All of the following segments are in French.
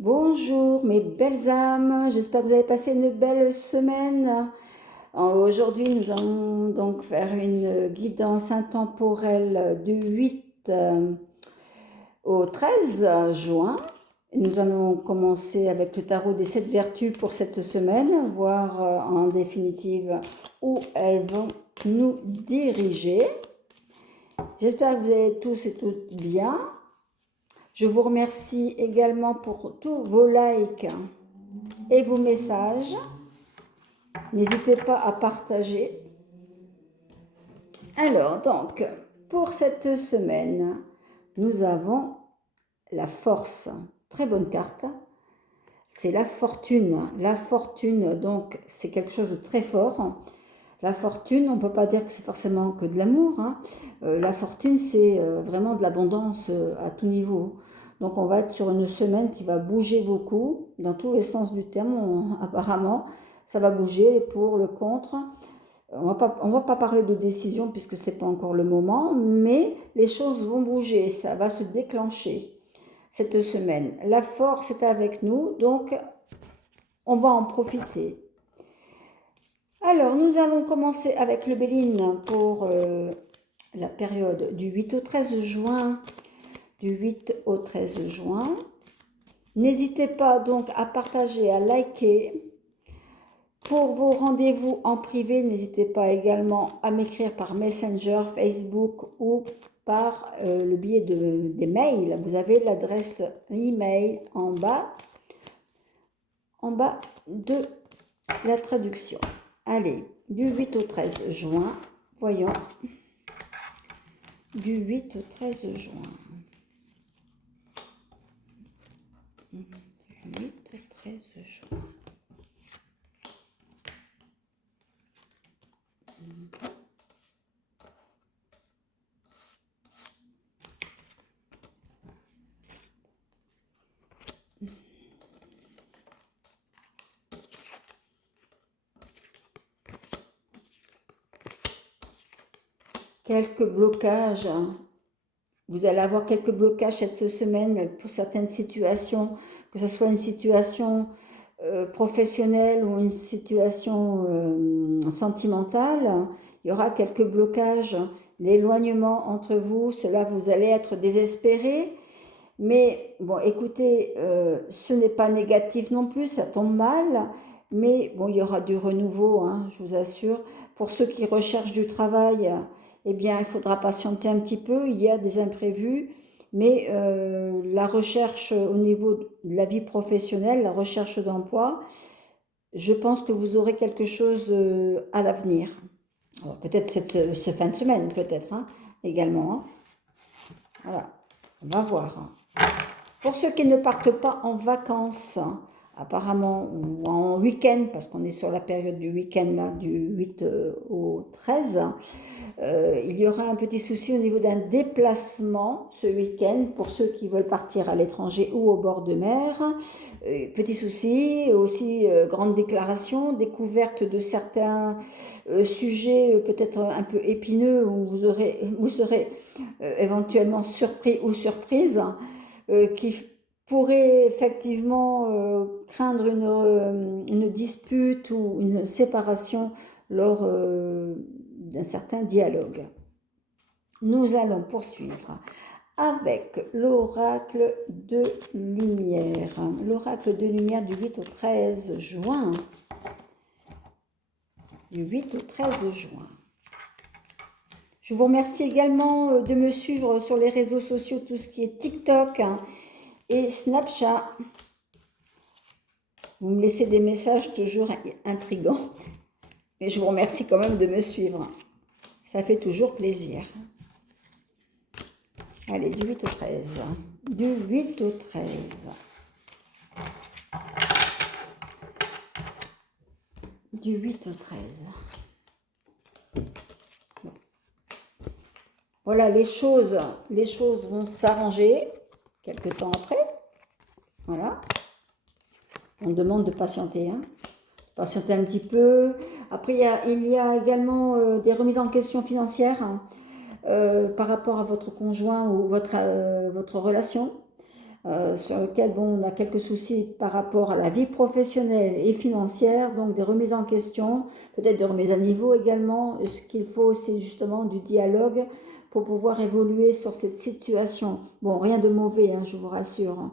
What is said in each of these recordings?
Bonjour mes belles âmes, j'espère que vous avez passé une belle semaine. Aujourd'hui, nous allons donc faire une guidance intemporelle du 8 au 13 juin. Nous allons commencer avec le tarot des 7 vertus pour cette semaine, voir en définitive où elles vont nous diriger. J'espère que vous allez tous et toutes bien. Je vous remercie également pour tous vos likes et vos messages. N'hésitez pas à partager. Alors, donc, pour cette semaine, nous avons la force. Très bonne carte. C'est la fortune. La fortune, donc, c'est quelque chose de très fort. La fortune, on ne peut pas dire que c'est forcément que de l'amour. La fortune, c'est vraiment de l'abondance à tout niveau. Donc, on va être sur une semaine qui va bouger beaucoup, dans tous les sens du terme, apparemment. Ça va bouger pour, le contre. On va pas parler de décision puisque ce n'est pas encore le moment, mais les choses vont bouger, ça va se déclencher cette semaine. La force est avec nous, donc on va en profiter. Alors, nous allons commencer avec le Béline pour la période du 8 au 13 juin. Du 8 au 13 juin. N'hésitez pas donc à partager, à liker. Pour vos rendez-vous en privé, n'hésitez pas également à m'écrire par Messenger, Facebook ou par le biais des mails. Vous avez l'adresse email en bas de la traduction. Allez, du 8 au 13 juin, voyons. Du 8 au 13 juin. Du 8 au 13 juin. Quelques blocages. Vous allez avoir quelques blocages cette semaine pour certaines situations, que ce soit une situation professionnelle ou une situation sentimentale. Il y aura quelques blocages, l'éloignement entre vous, cela vous allez être désespéré. Mais bon, écoutez, ce n'est pas négatif non plus, ça tombe mal, mais bon, il y aura du renouveau, hein, je vous assure. Pour ceux qui recherchent du travail, eh bien, il faudra patienter un petit peu, il y a des imprévus, mais la recherche au niveau de la vie professionnelle, la recherche d'emploi, je pense que vous aurez quelque chose à l'avenir. Peut-être ce fin de semaine, peut-être, hein, également. Hein. Voilà, on va voir. Hein. Pour ceux qui ne partent pas en vacances, apparemment, ou en week-end, parce qu'on est sur la période du week-end, là, du 8 au 13, il y aura un petit souci au niveau d'un déplacement ce week-end pour ceux qui veulent partir à l'étranger ou au bord de mer. Petit souci, aussi grande déclaration, découverte de certains sujets peut-être un peu épineux où vous serez éventuellement surpris ou surprise. Qui pourrait effectivement craindre une dispute ou une séparation lors d'un certain dialogue. Nous allons poursuivre avec l'oracle de lumière. L'oracle de lumière du 8 au 13 juin. Du 8 au 13 juin. Je vous remercie également de me suivre sur les réseaux sociaux, tout ce qui est TikTok et Snapchat. Vous me laissez des messages toujours intrigants, mais je vous remercie quand même de me suivre. Ça fait toujours plaisir. Allez, du 8 au 13. Du 8 au 13. Du 8 au 13. Voilà, les choses vont s'arranger quelques temps après. Voilà. On demande de patienter, hein. Patienter un petit peu. Après, il y a également des remises en question financières par rapport à votre conjoint ou votre relation. sur lequel bon, on a quelques soucis par rapport à la vie professionnelle et financière, donc des remises en question, peut-être des remises à niveau également. Ce qu'il faut, c'est justement du dialogue pour pouvoir évoluer sur cette situation. Bon, rien de mauvais, hein, je vous rassure.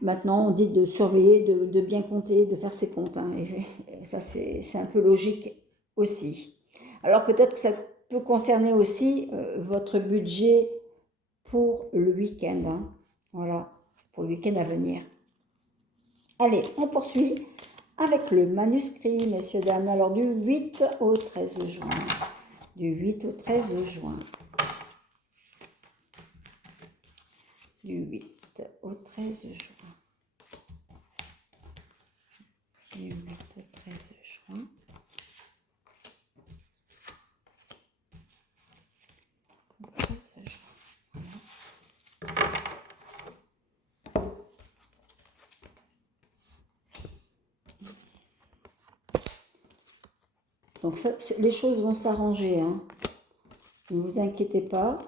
Maintenant, on dit de surveiller, de bien compter, de faire ses comptes. Hein, et ça, c'est un peu logique aussi. Alors peut-être que ça peut concerner aussi votre budget pour le week-end. Hein. Voilà, pour le week-end à venir. Allez, on poursuit avec le manuscrit, messieurs, dames. Alors du 8 au 13 juin. Du 8 au 13 juin. Du 8 au 13 juin. Du 8 au 13 juin. Donc ça, les choses vont s'arranger. Hein. Ne vous inquiétez pas.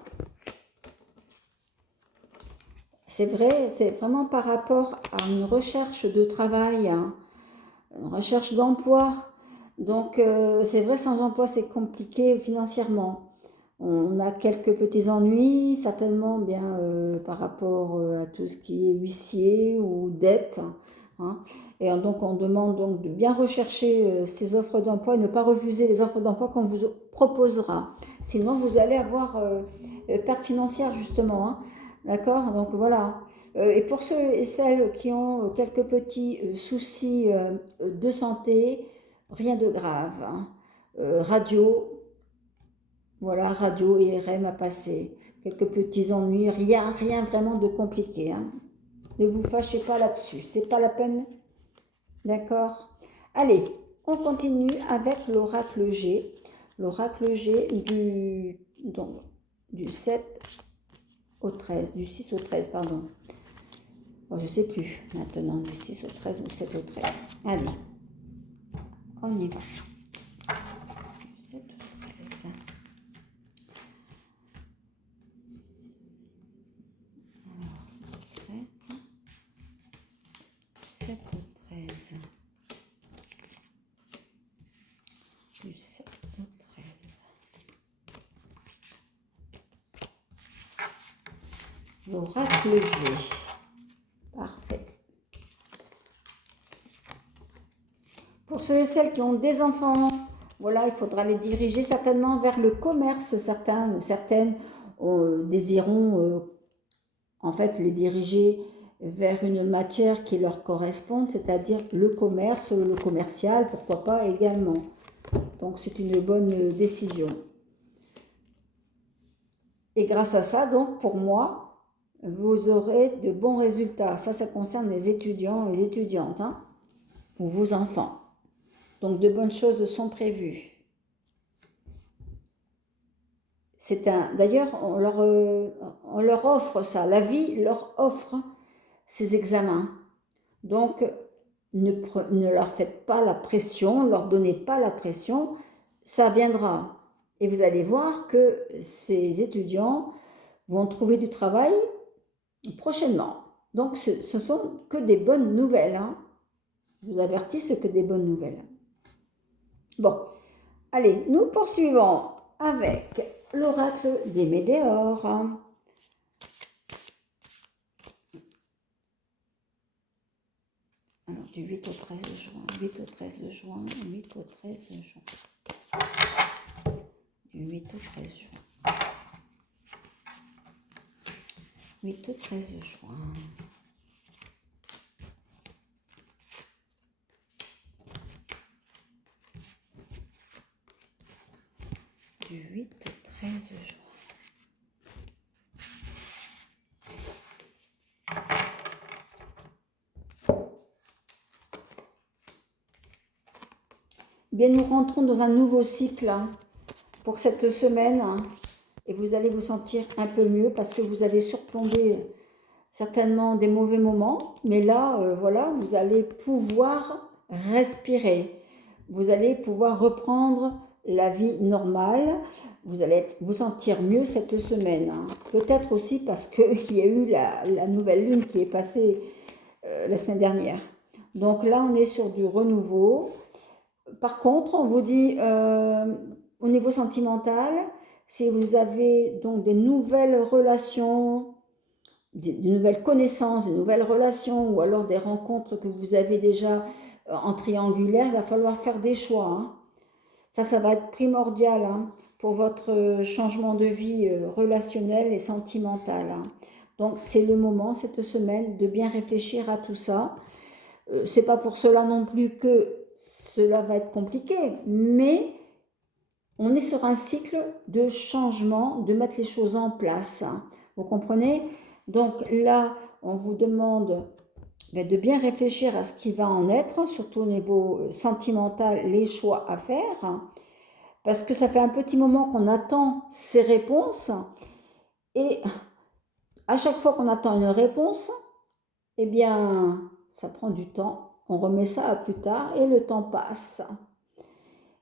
C'est vrai, c'est vraiment par rapport à une recherche de travail, hein, une recherche d'emploi. Donc c'est vrai, sans emploi, c'est compliqué financièrement. On a quelques petits ennuis, certainement bien par rapport à tout ce qui est huissier ou dette. Hein. Et donc on demande donc de bien rechercher ces offres d'emploi et ne pas refuser les offres d'emploi qu'on vous proposera. Sinon vous allez avoir perte financière justement. Hein. D'accord? Donc voilà. Et pour ceux et celles qui ont quelques petits soucis de santé, rien de grave. Hein. Radio, voilà, radio et IRM à passer. Quelques petits ennuis, rien vraiment de compliqué. Hein. Ne vous fâchez pas là-dessus, c'est pas la peine. D'accord? Allez, on continue avec l'oracle G. L'oracle G du 7 au 13, du 6 au 13, pardon. Bon, je ne sais plus maintenant, du 6 au 13 ou 7 au 13. Allez, on y va. Du 7 au 13. Du 7 au 13. L'oracle G. Parfait. Pour ceux et celles qui ont des enfants, voilà, il faudra les diriger certainement vers le commerce. Certains ou certaines désireront en fait les diriger vers une matière qui leur corresponde, c'est-à-dire le commerce, le commercial, pourquoi pas également. Donc c'est une bonne décision. Et grâce à ça, donc pour moi, vous aurez de bons résultats. Ça concerne les étudiants et les étudiantes, hein, ou vos enfants. Donc de bonnes choses sont prévues. D'ailleurs, on leur offre ça. La vie leur offre ces examens. Donc, ne leur faites pas la pression, ne leur donnez pas la pression, ça viendra. Et vous allez voir que ces étudiants vont trouver du travail prochainement. Donc, ce sont que des bonnes nouvelles. Hein. Je vous avertis, ce que des bonnes nouvelles. Bon, allez, nous poursuivons avec l'oracle des Médéors. Alors, du 8 au 13 juin, 8 au 13 juin, 8 au 13 juin. Du 8 au 13 juin. 8 au 13 juin. Du 8 au 13 juin. Bien, nous rentrons dans un nouveau cycle pour cette semaine et vous allez vous sentir un peu mieux parce que vous avez surplombé certainement des mauvais moments, mais là, voilà, vous allez pouvoir respirer. Vous allez pouvoir reprendre la vie normale. Vous allez vous sentir mieux cette semaine, hein. Peut-être aussi parce qu'il y a eu la nouvelle lune qui est passée la semaine dernière. Donc là, on est sur du renouveau. Par contre, on vous dit au niveau sentimental, si vous avez donc des nouvelles relations, des nouvelles connaissances, des nouvelles relations ou alors des rencontres que vous avez déjà en triangulaire, il va falloir faire des choix, hein. Ça va être primordial, hein, pour votre changement de vie relationnel et sentimental, hein. Donc c'est le moment cette semaine de bien réfléchir à tout ça. C'est pas pour cela non plus que cela va être compliqué, mais on est sur un cycle de changement, de mettre les choses en place, hein. Vous comprenez? Donc là, on vous demande de bien réfléchir à ce qui va en être, surtout au niveau sentimental, les choix à faire, hein, parce que ça fait un petit moment qu'on attend ces réponses, et à chaque fois qu'on attend une réponse, eh bien, ça prend du temps, on remet ça à plus tard, et le temps passe,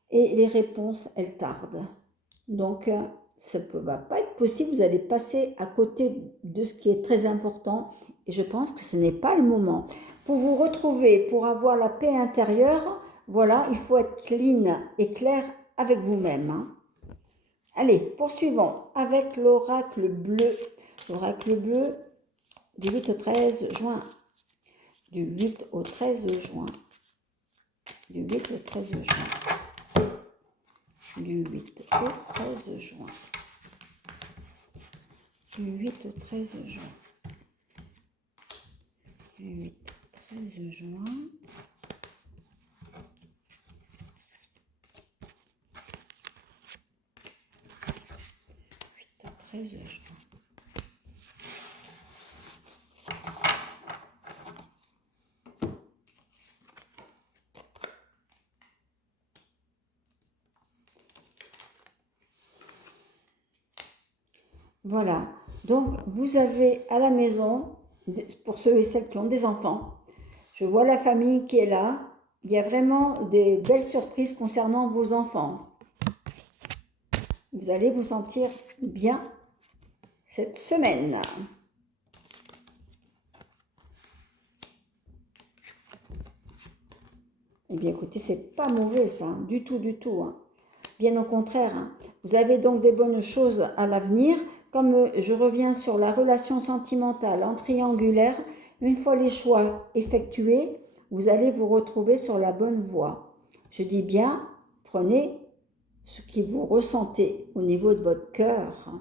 et les réponses, elles tardent. Donc, ça ne va pas être possible, vous allez passer à côté de ce qui est très important, et je pense que ce n'est pas le moment. Pour vous retrouver, pour avoir la paix intérieure, voilà, il faut être clean et clair avec vous-même, hein. Allez, poursuivons avec l'oracle bleu. L'oracle bleu du 8 au 13 juin. Du 8 au 13 juin. Du 8 au 13 juin. Du 8 au 13 juin. Du 8 au 13 juin. Du 8 au 13 juin. 8 au 13 juin. Voilà, donc vous avez à la maison, pour ceux et celles qui ont des enfants, je vois la famille qui est là, il y a vraiment des belles surprises concernant vos enfants. Vous allez vous sentir bien cette semaine. Eh bien écoutez, c'est pas mauvais ça, hein, du tout, hein. Bien au contraire, hein. Vous avez donc des bonnes choses à l'avenir. Comme je reviens sur la relation sentimentale en triangulaire, une fois les choix effectués, vous allez vous retrouver sur la bonne voie. Je dis bien, prenez ce que vous ressentez au niveau de votre cœur.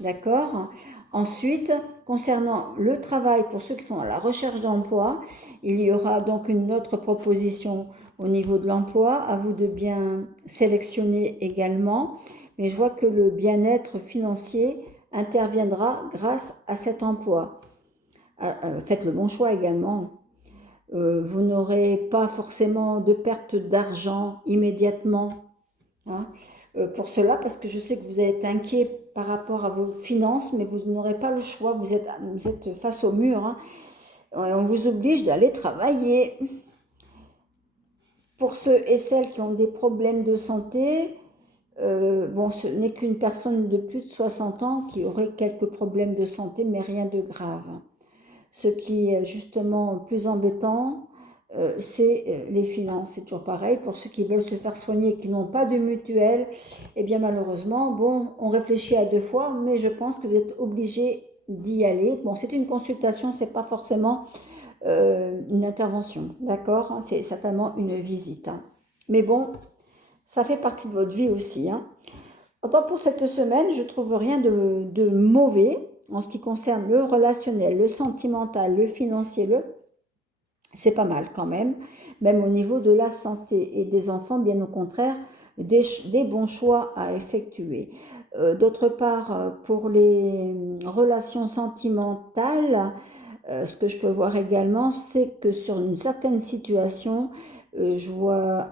D'accord? Ensuite, concernant le travail, pour ceux qui sont à la recherche d'emploi, il y aura donc une autre proposition au niveau de l'emploi, à vous de bien sélectionner également. Mais je vois que le bien-être financier interviendra grâce à cet emploi. Faites le bon choix également. Vous n'aurez pas forcément de perte d'argent immédiatement, hein, pour cela, parce que je sais que vous êtes inquiet par rapport à vos finances, mais vous n'aurez pas le choix, vous êtes face au mur, hein. On vous oblige d'aller travailler. Pour ceux et celles qui ont des problèmes de santé, bon, ce n'est qu'une personne de plus de 60 ans qui aurait quelques problèmes de santé, mais rien de grave. Ce qui est justement plus embêtant, c'est les finances. C'est toujours pareil, pour ceux qui veulent se faire soigner et qui n'ont pas de mutuelle, eh bien malheureusement, bon, on réfléchit à deux fois, mais je pense que vous êtes obligé d'y aller. Bon, c'est une consultation, c'est pas forcément une intervention, d'accord? C'est certainement une visite, hein. Mais bon, ça fait partie de votre vie aussi, hein. Autant pour cette semaine, je ne trouve rien de mauvais en ce qui concerne le relationnel, le sentimental, le financier, c'est pas mal quand même. Même au niveau de la santé et des enfants, bien au contraire, des bons choix à effectuer. D'autre part, pour les relations sentimentales, ce que je peux voir également, c'est que sur une certaine situation, je vois,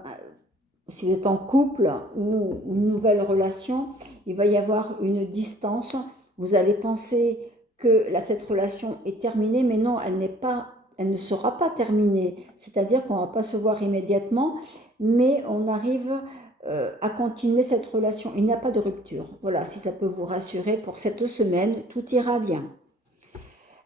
si vous êtes en couple ou une nouvelle relation, il va y avoir une distance. Vous allez penser que cette relation est terminée, mais non, elle ne sera pas terminée. C'est-à-dire qu'on ne va pas se voir immédiatement, mais on arrive à continuer cette relation. Il n'y a pas de rupture. Voilà, si ça peut vous rassurer pour cette semaine, tout ira bien.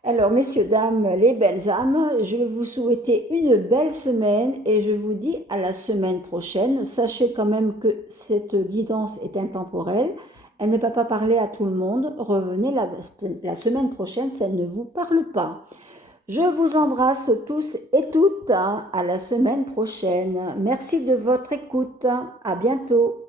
Alors, messieurs, dames, les belles âmes, je vais vous souhaiter une belle semaine et je vous dis à la semaine prochaine. Sachez quand même que cette guidance est intemporelle. Elle ne peut pas parler à tout le monde. Revenez la semaine prochaine si elle ne vous parle pas. Je vous embrasse tous et toutes. À la semaine prochaine. Merci de votre écoute. À bientôt.